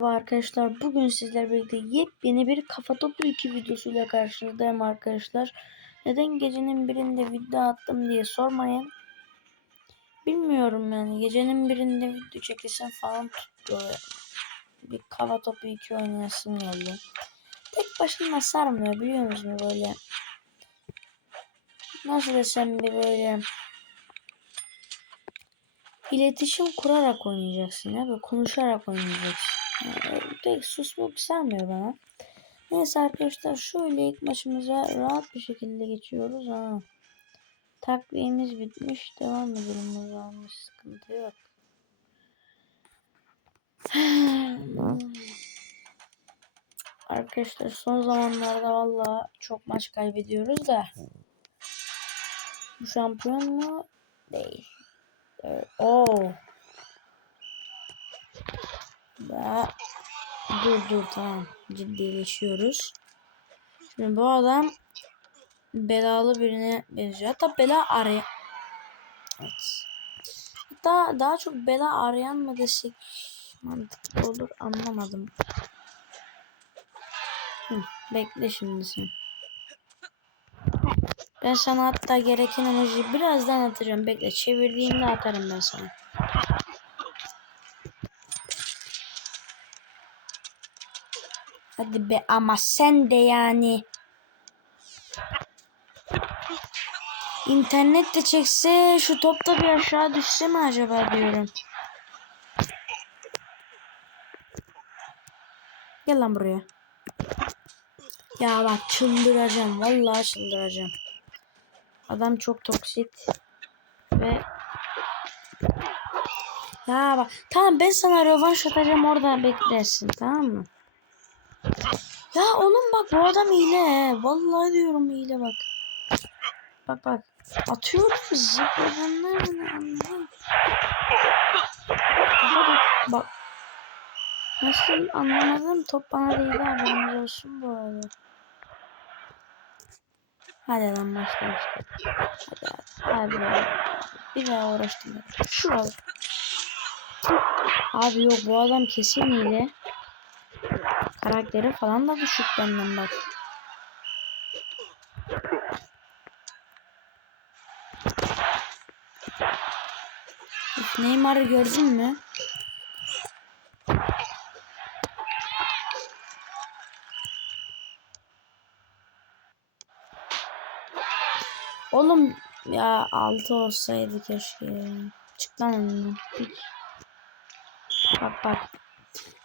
Arkadaşlar bugün sizlerle birlikte yepyeni bir kafa topu 2 videosuyla karşınızdayım arkadaşlar. Neden gecenin birinde video attım diye sormayın. Bilmiyorum yani gecenin birinde video çekilsem falan tuttu. Bir kafa topu 2 oynayasım geldi. Tek başına sarmıyor biliyor musunuz böyle. Nasıl desem bir böyle iletişim kurarak oynayacaksın ya böyle konuşarak oynayacaksın. Pek susmak sarmıyor bana. Neyse arkadaşlar şöyle ilk maçımıza rahat bir şekilde geçiyoruz. Ha. Takviyemiz bitmiş. Devam edelim o zaman. Sıkıntı yok. Arkadaşlar son zamanlarda valla çok maç kaybediyoruz da. Bu şampiyon mu? Değil. Evet. Oo. Daha dur dur tamam ciddileşiyoruz. Şimdi bu adam belalı birine benziyor. Hatta bela arayan evet. Hatta daha çok bela arayan mı desek mantıklı olur anlamadım. Hı, bekle şimdi sen. Ben sana hatta gereken emojiyi birazdan atacağım. Bekle çevirdiğimde atarım ben sana. Hadi be ama sen de yani. İnternet de çekse şu topta bir aşağı düşse mi acaba diyorum. Gel lan buraya. Ya bak çıldıracağım. Vallahi çıldıracağım. Adam çok toksit. Ve ya bak tamam ben sana rövanş atacağım orada beklersin tamam mı? Ya oğlum bak bu adam hile. Vallahi diyorum hile bak. Bak bak. Atıyor zıplayanlar anladım. Bak, bak. Nasıl anlamadım. Top bana değil haberiniz olsun bu arada. Hadi lan başla. Hadi hadi. hadi. Bir daha uğraştım. Şurada. Abi yok bu adam kesin hile. Karakteri falan da düşük benden bak. Neymar'ı gördün mü? Oğlum ya altı olsaydı keşke. Çık lan önünden. Hiç. Bak bak.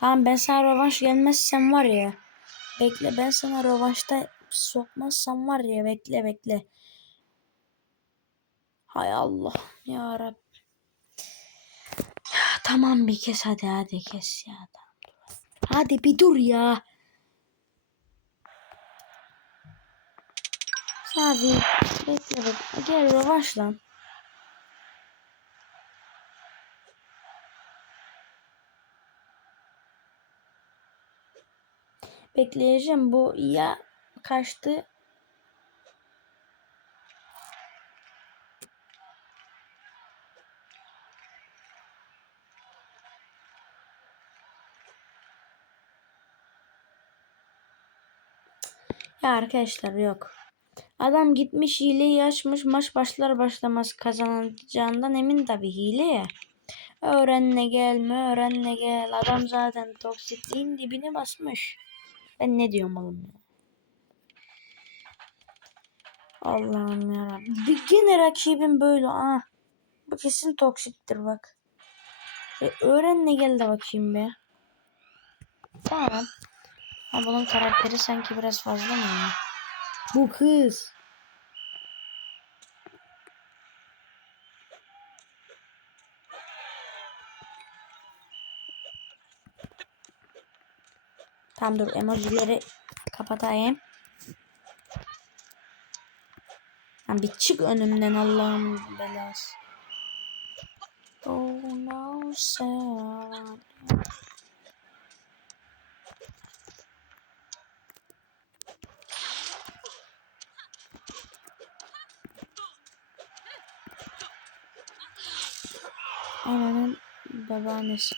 Tamam ben sana rövanş gelmezsem var ya. Bekle ben sana rövanşta sokmazsam var ya bekle bekle. Hay Allah ya Rab. Ya, tamam bir kes hadi hadi kes ya. Hadi bir dur ya. Sabi bekle bekle. Gel rövanş lan. Bekleyeceğim bu ya kaçtı. Ya arkadaşlar yok. Adam gitmiş hileyi açmış maç başlar başlamaz kazanacağından emin tabi hile ya. Öğrenle gelme öğrenle gel. Adam zaten toksikliğin dibine basmış. Ben ne diyorum oğlum ya. Allah'ım ya. Bir gene rakibim böyle ah. Bu kesin toksiktir bak. E, öğrenle gel de bakayım be. Tamam. Ha bunun karakteri sanki biraz fazla mı? Bu kız. Tamam dur emojileri kapatayım. Lan bir çık önümden Allah'ım belası. Oh no sir. Ananın babaannesi.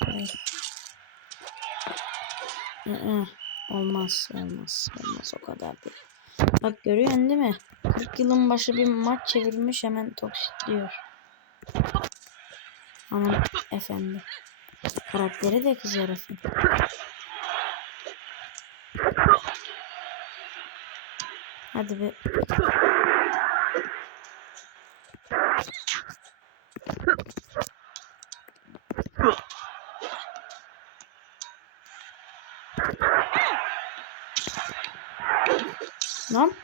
Olmaz, olmaz, olmaz o kadar değil. Bak görüyorsun değil mi? 40 yılın başı bir maç çevirmiş hemen toksitliyor. Aman efendi. Karakteri de kız herifin. Hadi be. Lan.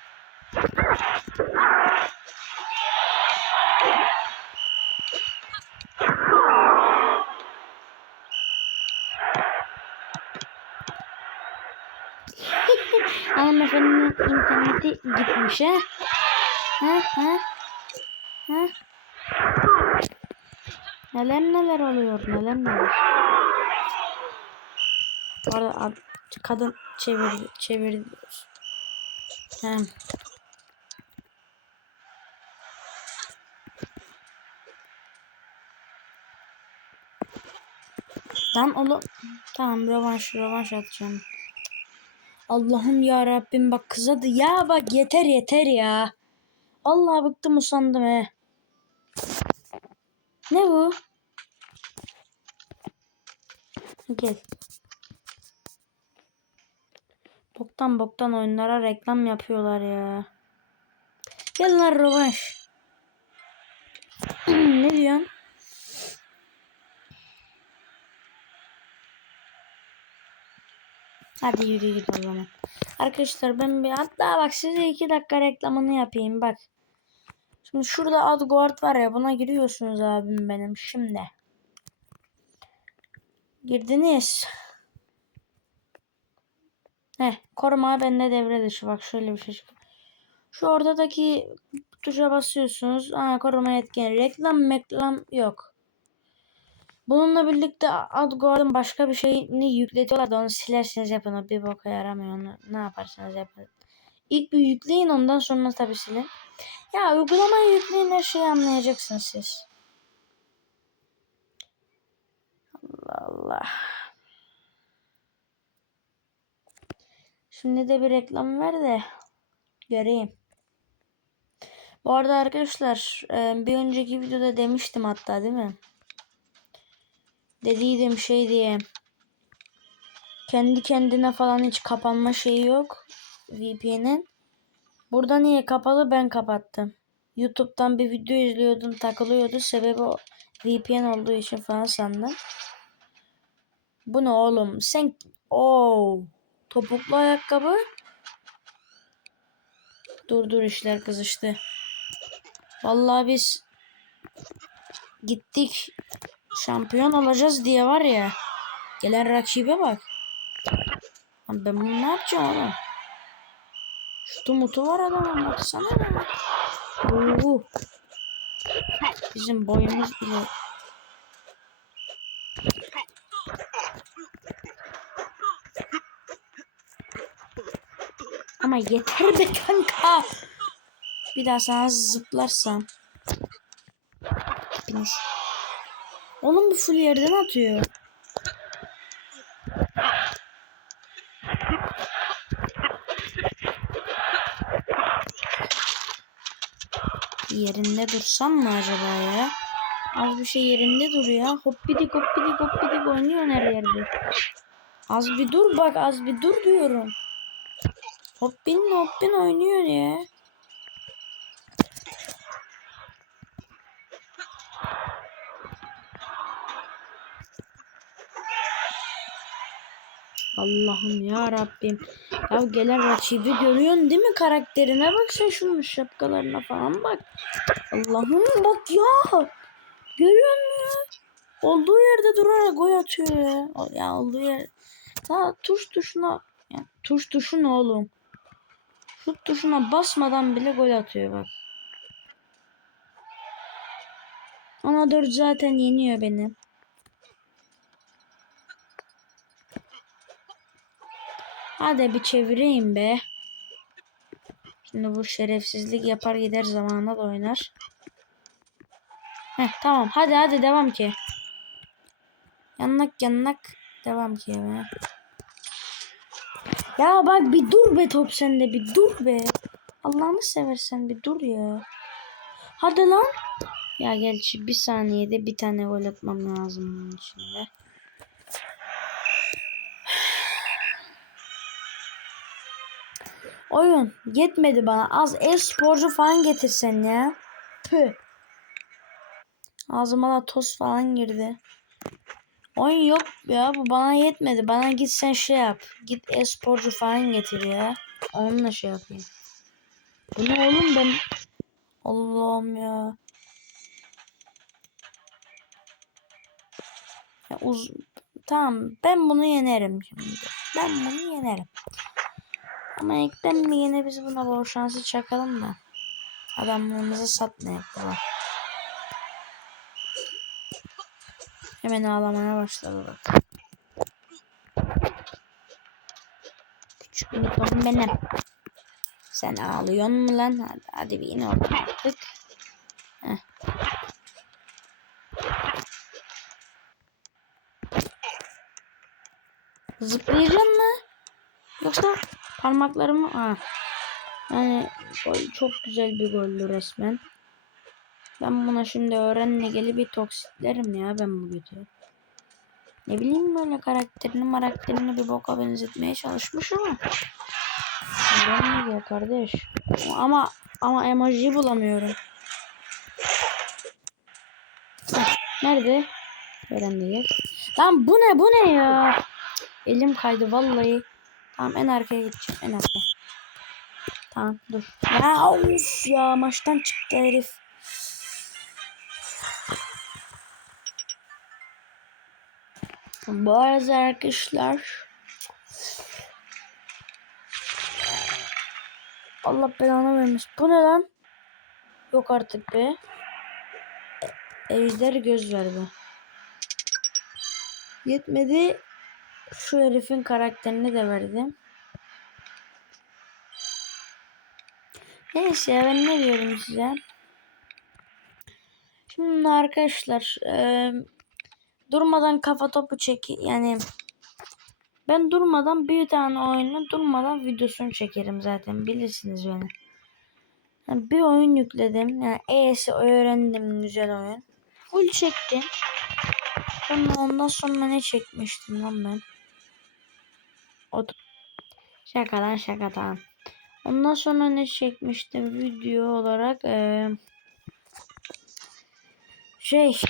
Hanımefendinin interneti gitmiş ha. Ha ha. Ha. Neler neler oluyor neler neler. Bu arada ad- kadın çevirdi çevirdi Hem. Lan oğlum. Tamam rövanş rövanş atacağım. Allah'ım ya Rabbim bak kızadı. Ya bak yeter yeter ya. Allah bıktım usandım he. Ne bu? Gel. Boktan boktan oyunlara reklam yapıyorlar ya. Gel lan rövanş. ne diyorsun? Hadi yürü git o zaman. Arkadaşlar ben bir hatta bak size iki dakika reklamını yapayım bak. Şimdi şurada AdGuard var ya buna giriyorsunuz abim benim şimdi. Girdiniz. Heh koruma bende devre dışı bak şöyle bir şey çıkıyor. Şu ortadaki tuşa basıyorsunuz. Aa, koruma etken. Reklam meklam yok. Bununla birlikte AdGuard'ın başka bir şeyini yükletiyorlar da onu silerseniz yapın. O bir boka yaramıyor onu. Ne yaparsanız yapın. İlk bir yükleyin ondan sonra tabii silin. Ya uygulamayı yükleyin her şeyi anlayacaksınız siz. Allah Allah. Şimdi de bir reklam ver de göreyim. Bu arada arkadaşlar e, bir önceki videoda demiştim hatta değil mi? Dediydim şey diye. Kendi kendine falan hiç kapanma şeyi yok. VPN'in. Burada niye kapalı ben kapattım. YouTube'dan bir video izliyordum takılıyordu. Sebebi VPN olduğu için falan sandım. Bu ne oğlum? Sen Oo. Topuklu ayakkabı. Dur dur işler kızıştı. Vallahi biz gittik şampiyon olacağız diye var ya. Gelen rakibe bak. Lan ben bunu ne yapacağım oğlum? Şutu mutu var adamın baksana. Oo. Bizim boyumuz bile Ama yeter be kanka. Bir daha sana zıplarsam. Hepiniz. Oğlum bu full yerden atıyor. Yerinde dursam mı acaba ya? Az bir şey yerinde dur ya. Hoppidik hoppidik hoppidik oynuyor her yerde. Az bir dur bak az bir dur diyorum. Hoppin hoppin oynuyor ya. Allah'ım ya Rabbim. Ya gelen rakibi görüyorsun değil mi karakterine bak sen şunun şapkalarına falan bak. Allah'ım bak ya. Görüyor musun? Olduğu yerde durarak gol atıyor ya. Ya olduğu yer. Ta tuş tuşuna. Ya, tuş tuşu oğlum? Şut tuşuna basmadan bile gol atıyor bak. Ona 4 zaten yeniyor beni. Hadi bir çevireyim be. Şimdi bu şerefsizlik yapar gider zamanla da oynar. Heh tamam hadi hadi devam ki. Yannak yannak devam ki ya. Ya bak bir dur be top sende bir dur be. Allah'ını seversen bir dur ya. Hadi lan. Ya gerçi bir saniyede bir tane gol atmam lazım bunun içinde. Oyun yetmedi bana. Az e-sporcu falan getirsen ya. Püh. Ağzıma da toz falan girdi. Oyun yok ya bu bana yetmedi. Bana git sen şey yap. Git e-sporcu falan getir ya. Onunla şey yapayım. Bu ne oğlum ben... Allah'ım ya. ya uz... Tamam ben bunu yenerim şimdi. Ben bunu yenerim. Ama ilkten mi yine biz buna bol şansı çakalım da. Adamlarımızı satmayalım. Baba. Hemen ağlamaya başladı bak. Küçük mitom benim. Sen ağlıyorsun mu lan? Hadi, hadi bir in oradan artık. Heh. Zıplayacağım mı? Yoksa parmaklarımı... Ha. Yani çok güzel bir gollü resmen. Ben buna şimdi öğrenle gelip bir toksitlerim ya ben bu götü. Ne bileyim böyle karakterini marakterini bir boka benzetmeye çalışmış ama. Öğrenmiyor kardeş. Ama ama emoji bulamıyorum. Nerede? Öğrendi gel. Lan bu ne bu ne ya? Elim kaydı vallahi. Tamam en arkaya gideceğim en arkaya. Tamam dur. Ya of ya maçtan çıktı herif. Bu arada arkadaşlar Allah belanı vermiş. Bu ne lan? Yok artık be. E- Ejder göz verdi. Yetmedi. Şu herifin karakterini de verdim. Neyse ben ne diyorum size. Şimdi arkadaşlar eee, durmadan kafa topu çek yani ben durmadan bir tane oyunu durmadan videosunu çekerim zaten bilirsiniz beni. Yani bir oyun yükledim yani E'si öğrendim güzel oyun. Full çektim. Sonra ondan sonra ne çekmiştim lan ben? O şaka lan şaka tamam. Ondan sonra ne çekmiştim video olarak eee şey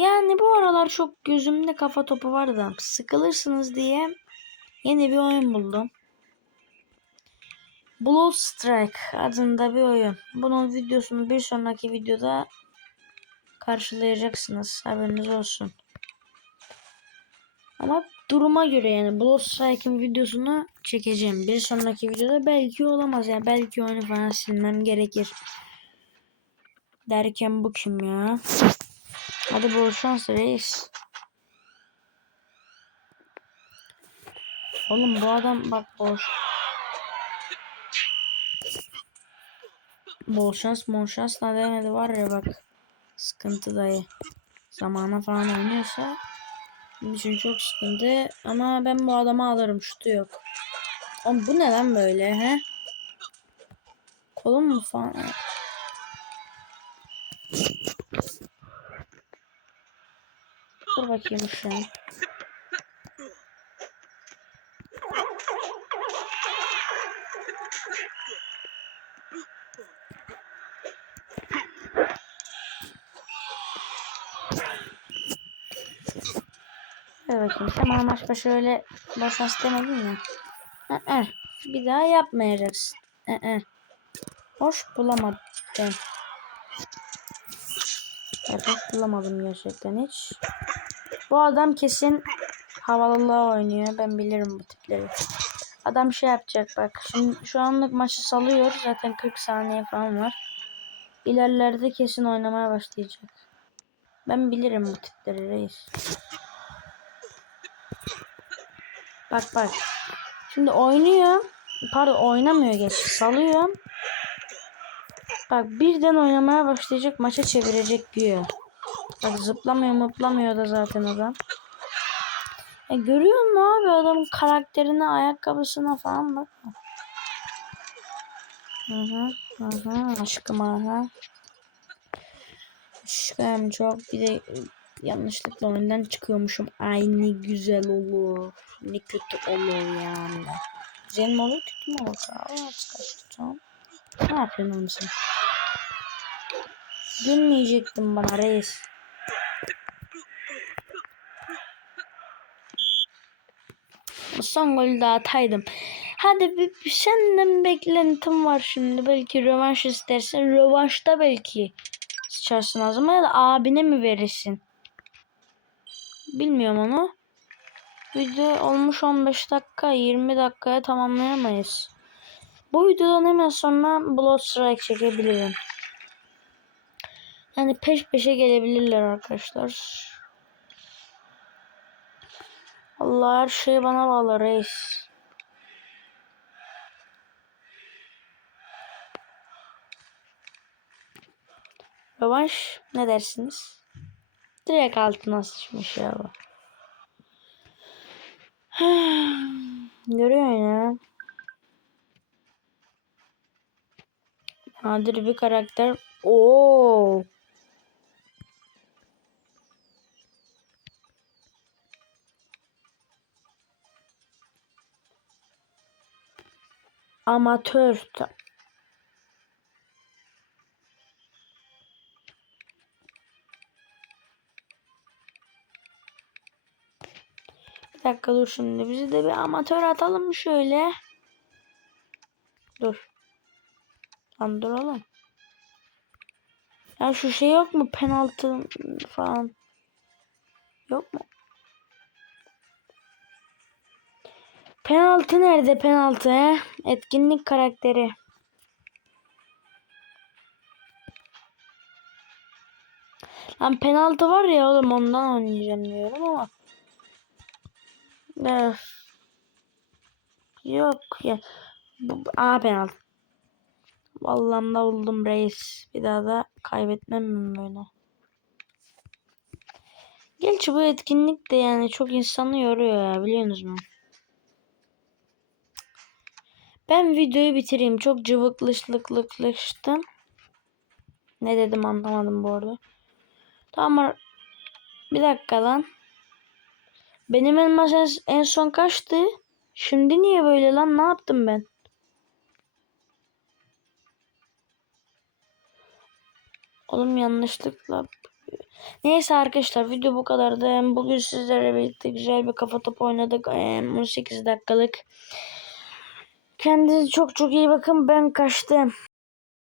yani bu aralar çok gözümde kafa topu var da sıkılırsınız diye yeni bir oyun buldum. Blood Strike adında bir oyun. Bunun videosunu bir sonraki videoda karşılayacaksınız. Haberiniz olsun. Ama duruma göre yani Blood Strike'ın videosunu çekeceğim. Bir sonraki videoda belki olamaz yani belki oyunu falan silmem gerekir. Derken bu kim ya? Hadi bol şans reis. Oğlum bu adam bak boş. Bol şans bol şans ne demedi var ya bak. Sıkıntı dayı. Zamana falan oynuyorsa benim için çok sıkıntı. Ama ben bu adamı alırım şutu yok. Oğlum bu ne lan böyle he? Kolum mu falan? Bakayım şu an. Dur bakayım. Sen bana maç başı öyle boşan istemedin mi? Hı Bir daha yapmayacaksın. Hı Hoş bulamadım. Evet bulamadım gerçekten hiç. Bu adam kesin havalılığa oynuyor. Ben bilirim bu tipleri. Adam şey yapacak bak. Şimdi şu anlık maçı salıyor. Zaten 40 saniye falan var. İlerlerde kesin oynamaya başlayacak. Ben bilirim bu tipleri reis. Bak bak. Şimdi oynuyor. Pardon oynamıyor geç. Salıyor. Bak birden oynamaya başlayacak. Maça çevirecek diyor. Bak zıplamıyor mıplamıyor da zaten adam. E, görüyor musun abi adamın karakterine, ayakkabısına falan bak. Hı hı, hı aşkım aha. Aşkım çok bir de e, yanlışlıkla oyundan çıkıyormuşum. Ay ne güzel olur. Ne kötü olur yani. Güzel mi olur kötü mü olur? Tamam. Ne yapıyorsun oğlum sen? Gülmeyecektin bana reis. Son golü de ataydım. Hadi bir, bir senden beklentim var şimdi. Belki rövanş istersen. Rövanşta belki sıçarsın ağzıma ya da abine mi verirsin? Bilmiyorum onu. Video olmuş 15 dakika 20 dakikaya tamamlayamayız. Bu videodan hemen sonra Blood Strike çekebilirim. Yani peş peşe gelebilirler arkadaşlar. Allah her şey bana bağlı reis. Rövanş ne dersiniz? Direkt altına sıçmış ya bu. Görüyorsun ya. Nadir bir karakter. Oo. Amatör. Bir dakika dur şimdi. Bizi de bir amatör atalım şöyle. Dur. Lan dur oğlum. Ya şu şey yok mu? Penaltı falan. Yok mu? Penaltı nerede penaltı he? Etkinlik karakteri. Lan penaltı var ya oğlum ondan oynayacağım diyorum ama. Öf. Yok ya. Aa penaltı. Vallahi da buldum reis. Bir daha da kaybetmem böyle? Gerçi bu etkinlik de yani çok insanı yoruyor ya biliyorsunuz mu? Ben videoyu bitireyim. Çok cıvıklışlıklıklaştım. Ne dedim anlamadım bu arada. Tamam. Bir dakika lan. Benim elmas en, en son kaçtı? Şimdi niye böyle lan? Ne yaptım ben? Oğlum yanlışlıkla. Neyse arkadaşlar video bu kadardı. Bugün sizlerle birlikte güzel bir kafa topu oynadık. Ee, 18 dakikalık. Kendinize çok çok iyi bakın. Ben kaçtım.